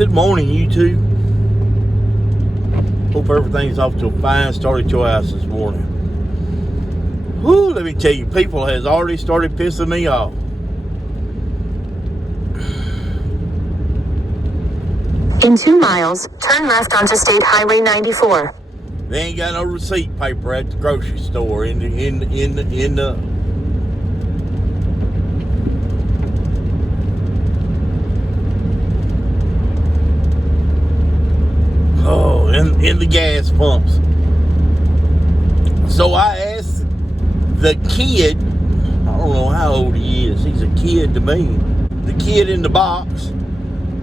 Good morning, YouTube. Hope everything's off to a fine start at your house this morning. Whew, let me tell you, people has already started pissing me off. In 2 miles, turn left onto State Highway 94. They ain't got no receipt paper at the grocery store in the in the gas pumps. So I asked the kid, I don't know how old he is, he's a kid to me, the kid in the box,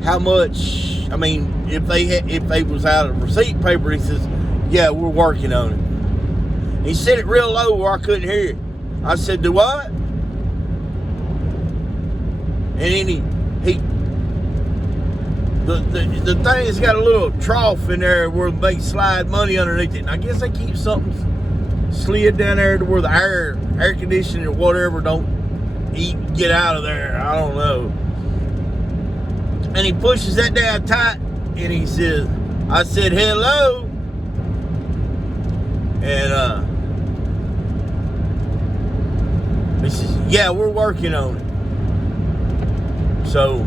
how much, I mean, if they was out of receipt paper. He says, yeah, we're working on it. He said it real low where I couldn't hear it. I said, do what? And then the thing's got a little trough in there where they slide money underneath it. And I guess they keep something slid down there to where the air conditioning or whatever don't get out of there. I don't know. And he pushes that down tight and he says, I said, hello. And he says, yeah, we're working on it. So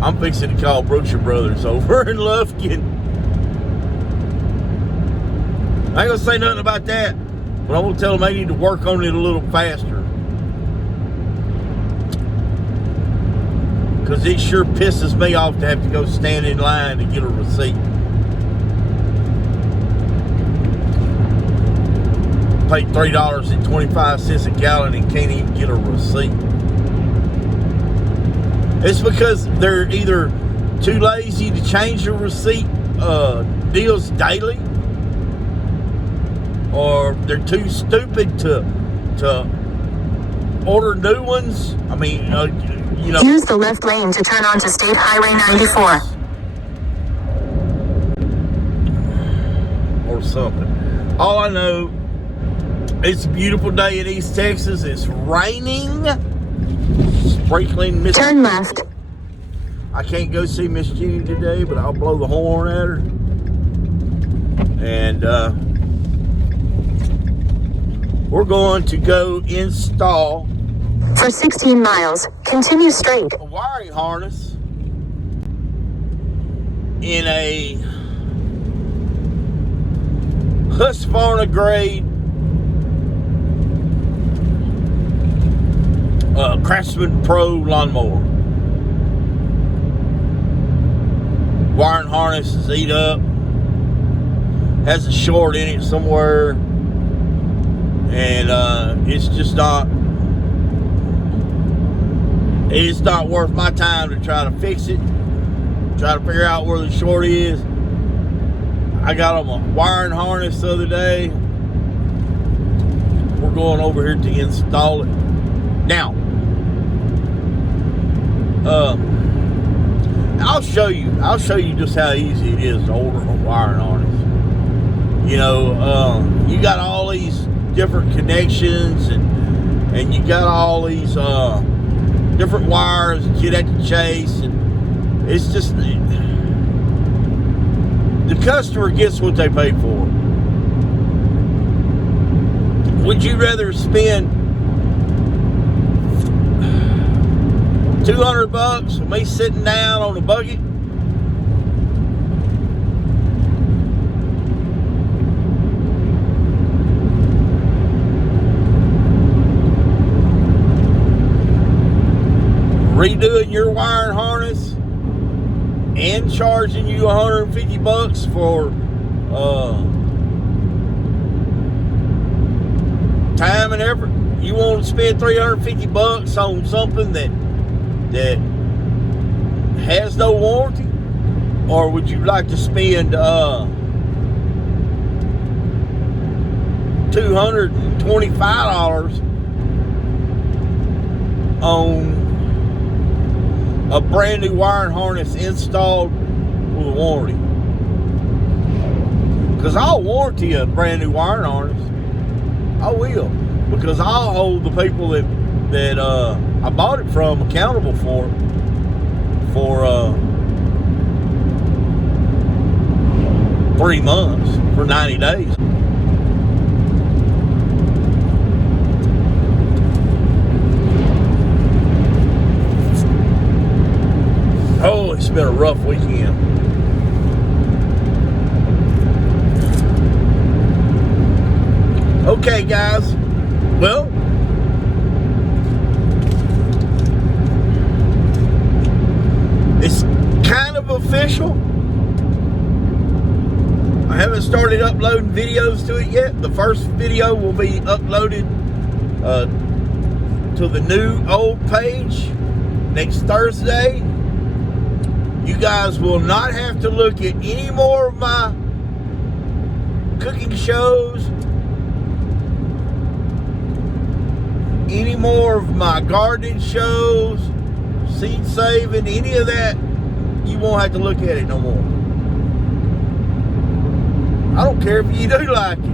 I'm fixing to call Brookshire Brothers over in Lufkin. I ain't gonna say nothing about that, but I'm gonna tell them they need to work on it a little faster. Because it sure pisses me off to have to go stand in line to get a receipt. Paid $3.25 a gallon and can't even get a receipt. It's because they're either too lazy to change the receipt deals daily, or they're too stupid to order new ones. I mean, you know. Use the left lane to turn onto State Highway 94. Or something. All I know, it's a beautiful day in East Texas. It's raining. Sprinkling Miss. Turn left. I can't go see Miss Jenny today, but I'll blow the horn at her. And we're going to go install. For 16 miles, continue straight. A wiring harness in a Husqvarna grade Craftsman Pro lawnmower. Wiring harness is eat up. Has a short in it somewhere. And it's just not worth my time to try to fix it. Try to figure out where the short is. I got them a wiring harness the other day. We're going over here to install it. Now, I'll show you just how easy it is to order a wiring harness. You know, you got all these different connections and you got all these different wires that you'd have to chase, and it's just the customer gets what they pay for. Would you rather spend $200 with me sitting down on a bucket, redoing your wiring harness and charging you $150 for time and effort? You want to spend $350 on something that has no warranty? Or would you like to spend $225 on a brand new wiring harness installed with a warranty? Because I'll warranty a brand new wiring harness. I will, because I'll hold the people that I bought it from accountable for 3 months for 90 days. Oh, it's been a rough weekend. Okay, guys. Well, it's kind of official. I haven't started uploading videos to it yet. The first video will be uploaded to the new old page next Thursday. You guys will not have to look at any more of my cooking shows, any more of my gardening shows, seed saving, any of that. You won't have to look at it no more. I don't care if you do like it.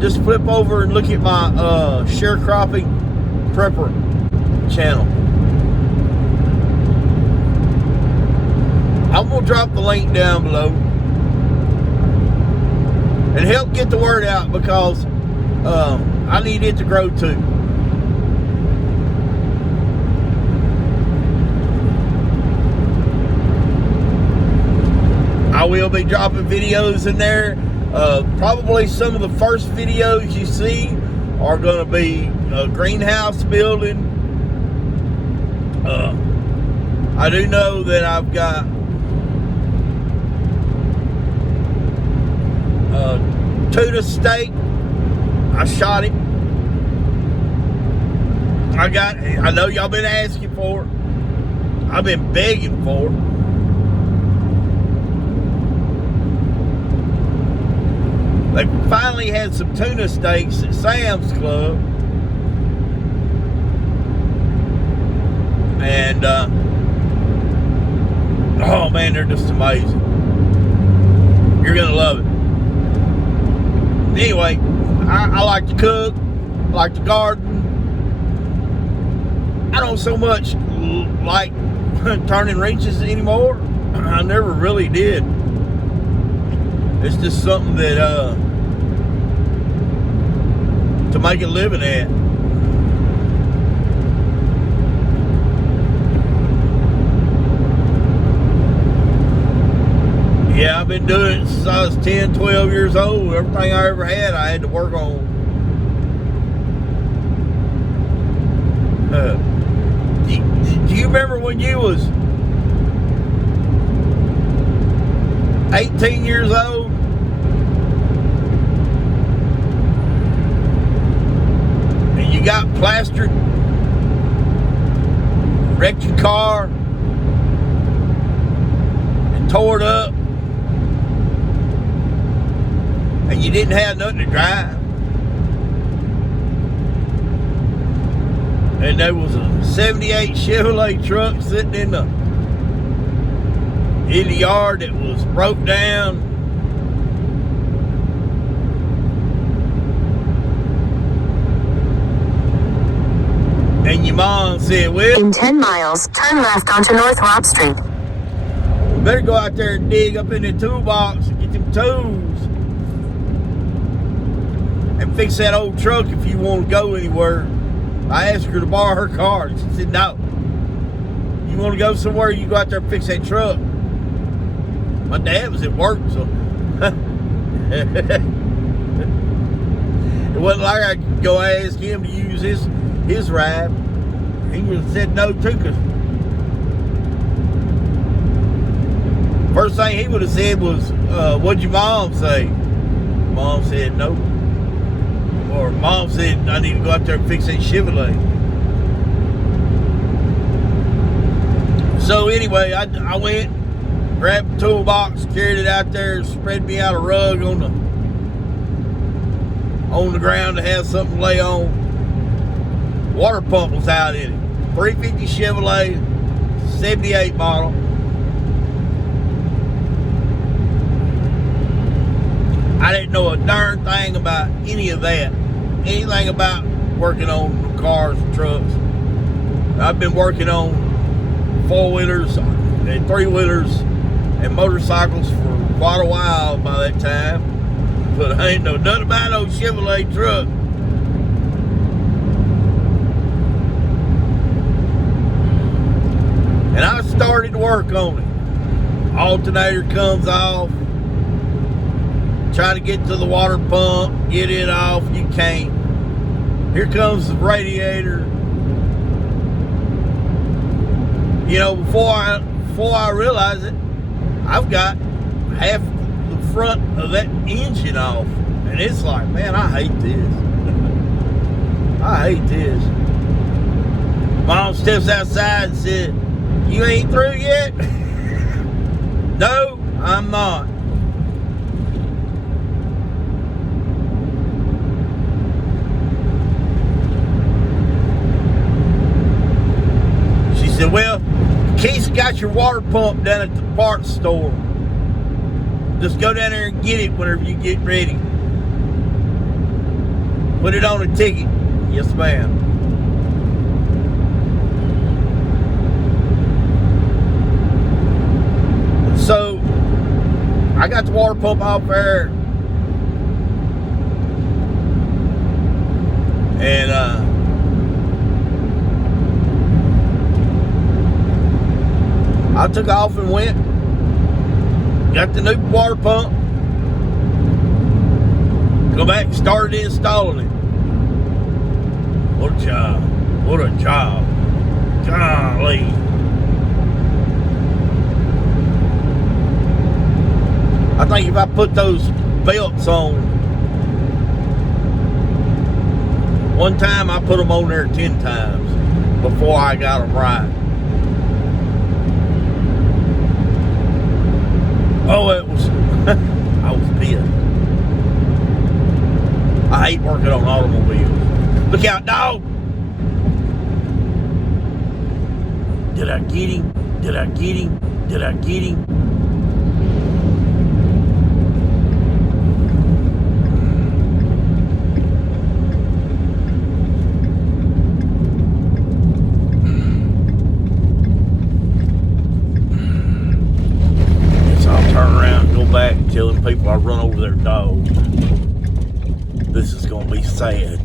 Just flip over and look at my sharecropping prepper channel. I'm going to drop the link down below and help get the word out, because I need it to grow too. I will be dropping videos in there. Probably some of the first videos you see are going to be a greenhouse building. I do know that I've got tuna steak. I shot it. I know y'all been asking for it. I've been begging for it. They finally had some tuna steaks at Sam's Club. And, oh man, they're just amazing. You're going to love it. Anyway, I like to cook, I like to garden. I don't so much like turning wrenches anymore. I never really did. It's just something that to make a living at. Yeah, I've been doing it since I was 10, 12 years old. Everything I ever had, I had to work on. Do you remember when you was 18 years old? And you got plastered, wrecked your car, and tore it up, and you didn't have nothing to drive, and there was a 78 Chevrolet truck sitting in the yard that was broke down. And your mom said, well, in 10 miles, turn left onto North Rob Street. We better go out there and dig up in the toolbox and get them tools and fix that old truck if you want to go anywhere. I asked her to borrow her car. She said, no. You want to go somewhere, you go out there and fix that truck. My dad was at work, so it wasn't like I could go ask him to use his ride. He would have said no too, because first thing he would have said was, what'd your mom say? Mom said no. Or mom said, I need to go out there and fix that Chevrolet. So anyway, I went, grabbed the toolbox, carried it out there, spread me out a rug on the ground to have something to lay on. Water pump was out in it. 350 Chevrolet, 78 model. I didn't know a darn thing about any of that. Anything about working on cars and trucks. I've been working on 4-wheelers and 3-wheelers and motorcycles for quite a while by that time. But I ain't know nothing about no Chevrolet truck. And I started to work on it. Alternator comes off. Try to get to the water pump, get it off, you can't. Here comes the radiator. You know, before I realize it, I've got half the front of that engine off. And it's like, man, I hate this. I hate this. Mom steps outside and said, "You ain't through yet?" No, I'm not. She said, "Well, Keith's got your water pump down at the parts store. Just go down there and get it whenever you get ready. Put it on a ticket." Yes, ma'am. So, I got the water pump out there. And, I took off and went. Got the new water pump. Go back and started installing it. What a job. What a job. Golly. I think if I put those belts on, one time I put them on there 10 times before I got them right. Oh, it was, I was pissed. I hate working on automobiles. Look out, dog. Did I get him? Did I get him? Did I get him? Back telling people I run over their dog. This is gonna be sad.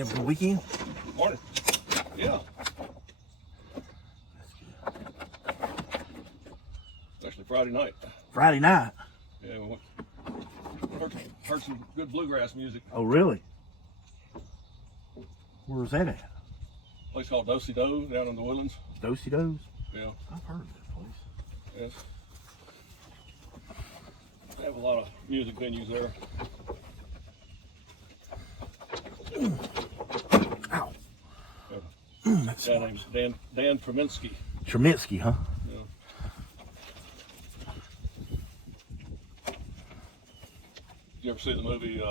You have a good weekend? Morning. Yeah. Especially Friday night. Friday night. Yeah, we heard some good bluegrass music. Oh, really? Where was that at? A place called Do-Si Do down in the Woodlands. Do-Si Do's? Yeah. I've heard of that place. Yes. They have a lot of music venues there. Ow. Yeah. That's Guy named Dan Treminsky. Treminsky, huh? Yeah. You ever see the movie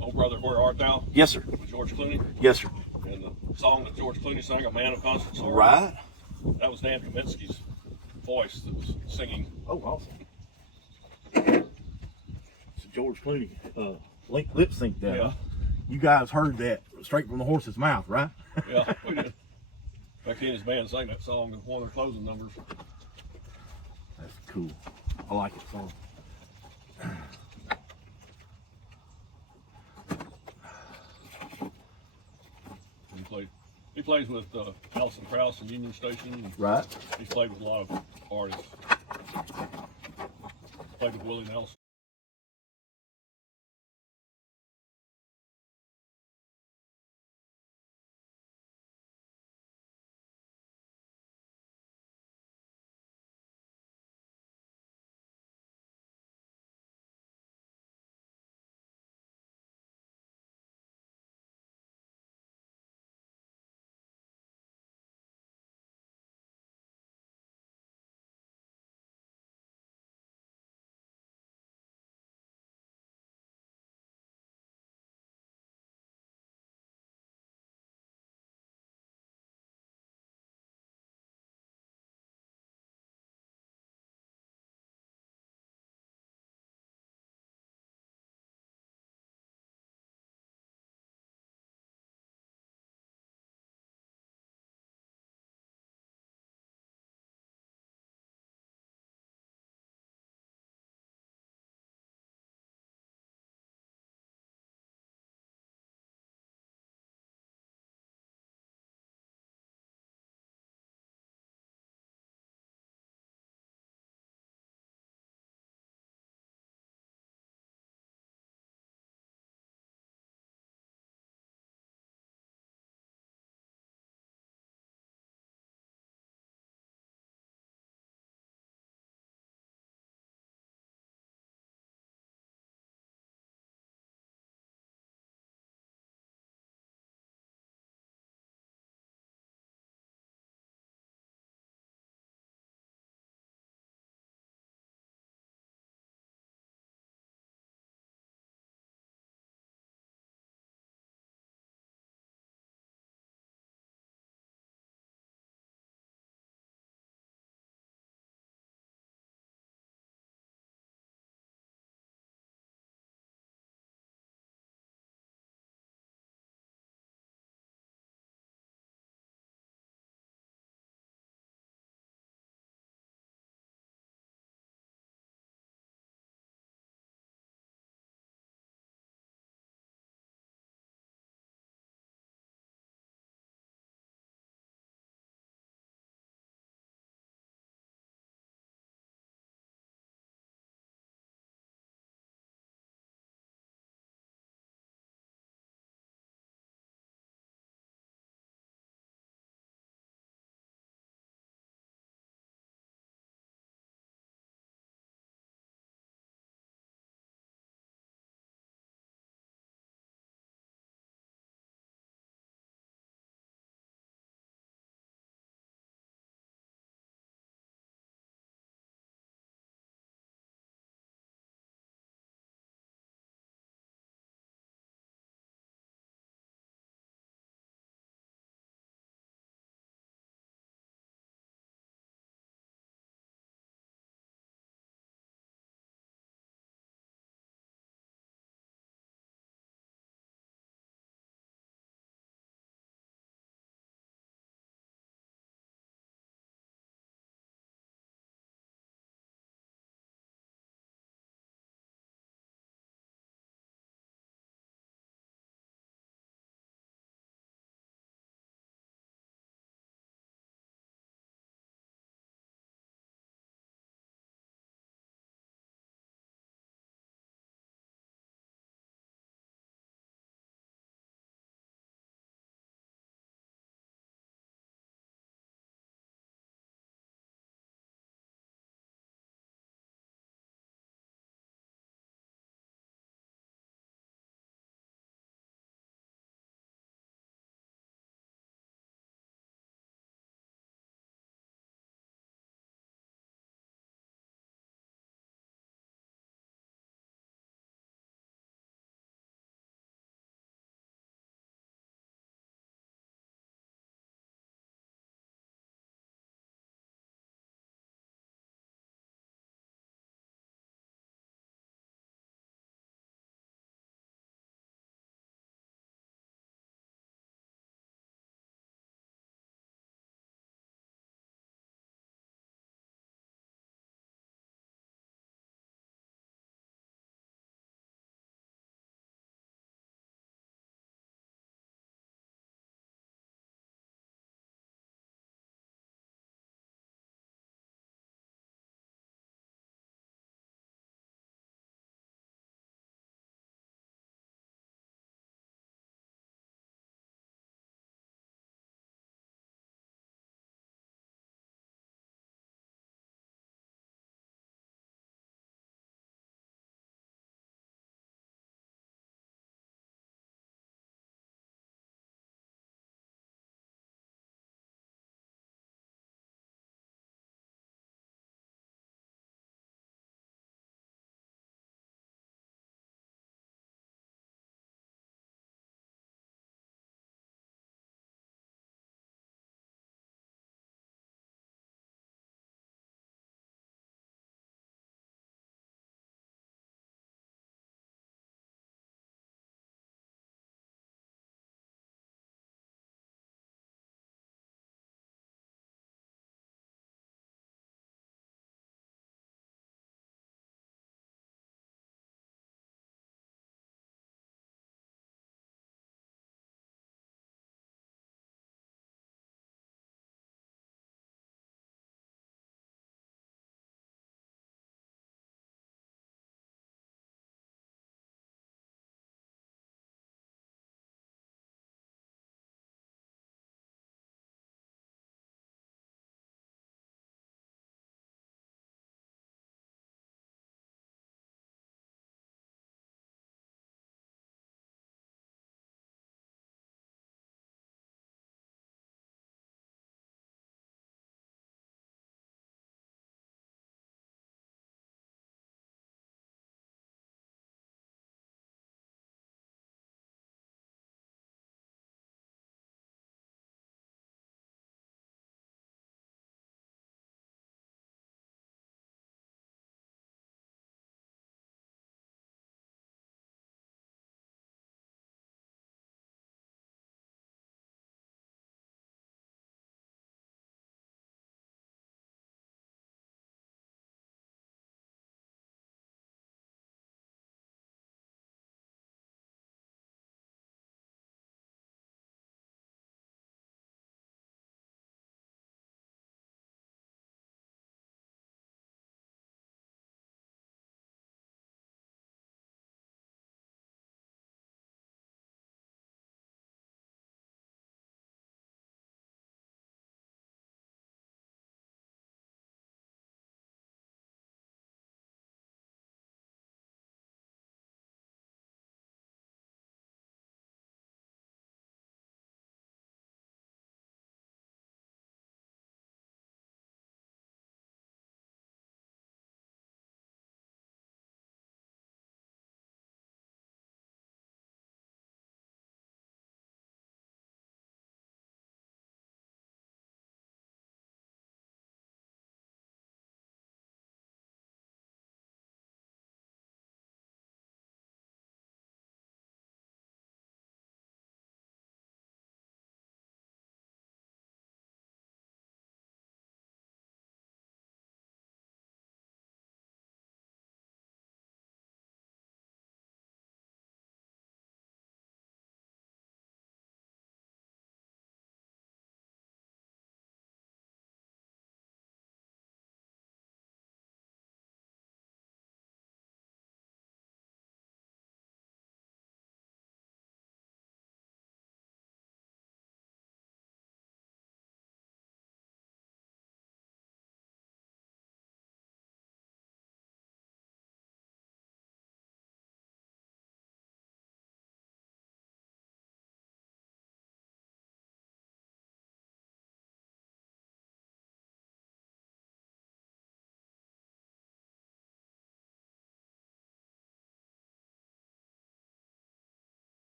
Oh Brother, Where Art Thou? Yes, sir. With George Clooney? Yes, sir. And the song that George Clooney sang, A Man of Constant Sorrow. Right. That was Dan Kaminsky's voice that was singing. Oh, awesome. So George Clooney lip sync that. Yeah. Huh? You guys heard that straight from the horse's mouth, right? Yeah, we did. Back he and his band sang that song as one of their closing numbers. That's cool. I like it song. He plays with Alison Krauss and Union Station. And Right. he's played with a lot of artists. Played with Willie Nelson.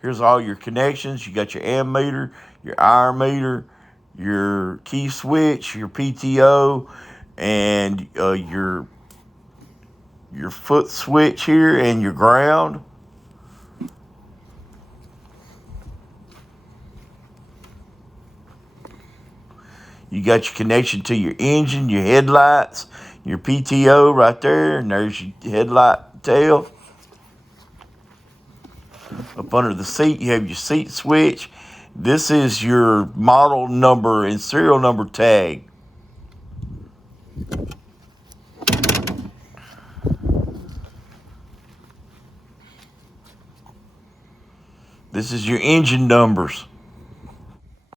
Here's all your connections. You got your ammeter, your iron meter, your key switch, your PTO, and your foot switch here, and your ground. You got your connection to your engine, your headlights, your PTO right there, and there's your headlight tail. Up under the seat, you have your seat switch. This is your model number and serial number tag. This is your engine numbers.